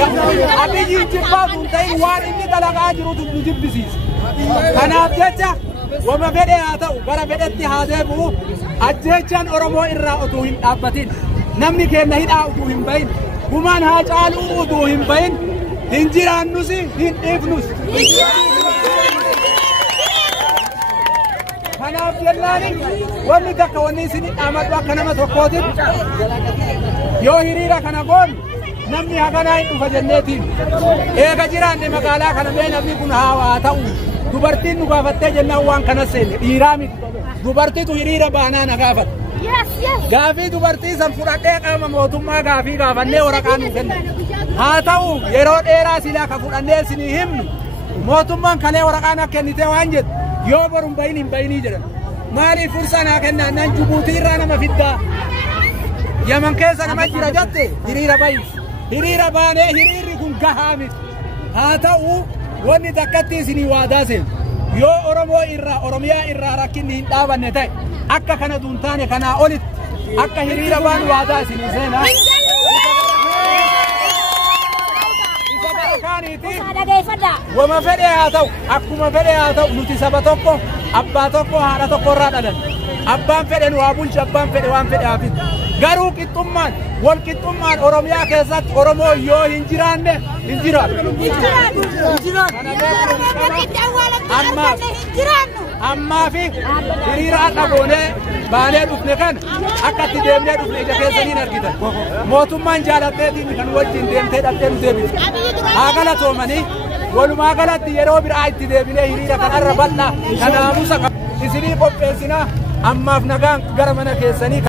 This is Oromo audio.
Abi jibbaa kun ta'in waan inni dalagaa jirutu nu jibbisiisa. Kanaaf jecha wama fedhe haa ta'u gara fedhetti haa deebi'u ajjeechaan Oromoo irraa utuu hin dhaabbatin namni keenya hidhaa utuu hin bahin gumaan haa caaluu utuu hin bahin hin jiraannus hin dhiifnus. Kanaaf jennaani wanni takka wanni isin dhaamadhu akka nama tokkootin yoo hiriira kana goon namni haganaa hin dhufa jenneetiin eega jiraanne magaalaa kana mee namni kun haa ta'u dubartiin nu gaafattee jennaan waan kana seenne dhiiraa miti dubartiitu hiriira baanaa na gaafata. Gaafii dubartii san fudhadhee qaama mootummaa gaafii gaafannee waraqaa nu kenna. Haa ta'u yeroo dheeraa silaa ka fudhannee isinii himnu mootummaan kalee waraqaa na kennitee waan jedhu yoo boru hin bayinii jedhan. Maaliif fursaa naa kennaan nan Jibuutii irraa nama fiddaa. Yaman keessa nama jira jette hiriira bayi. Hiriira baanee hiriirri kun gahaa miti. Haa ta'u wanni takkatti isinii waadaa seenu. Yoo Oromoo irraa Oromiyaa irraa rakkinni hin dhaabanne ta'e akka kana duntaane kanaa olitti akka hiriira baan waadaa isinii seenaa. Wama fedhe haa ta'u akkuma fedhe haa ta'u nuti saba tokko abbaa tokko haadha tokko irraa dhalan. Abbaan fedhe nu haa bulchu abbaan fedhe waan fedhe haa fidu. Garuu qixxummaan wal qixxummaan Oromiyaa keessatti Oromoo yoo hin jiraanne hin jiraatu. Ammaa fi hiriira akka goonee baanee dhufne kana akka itti deemnee dhufne ija keessaniin argitan. Mootummaan jaalatteetiin kan wajjin deemtee dhaqxee nu deebite. Haa galatoomanii walumaa galatti yeroo biraa itti deebinee hiriira kanarra bal'aa kanaamusa isinii qopheessinaa ammaaf nagaan gara mana keessanii.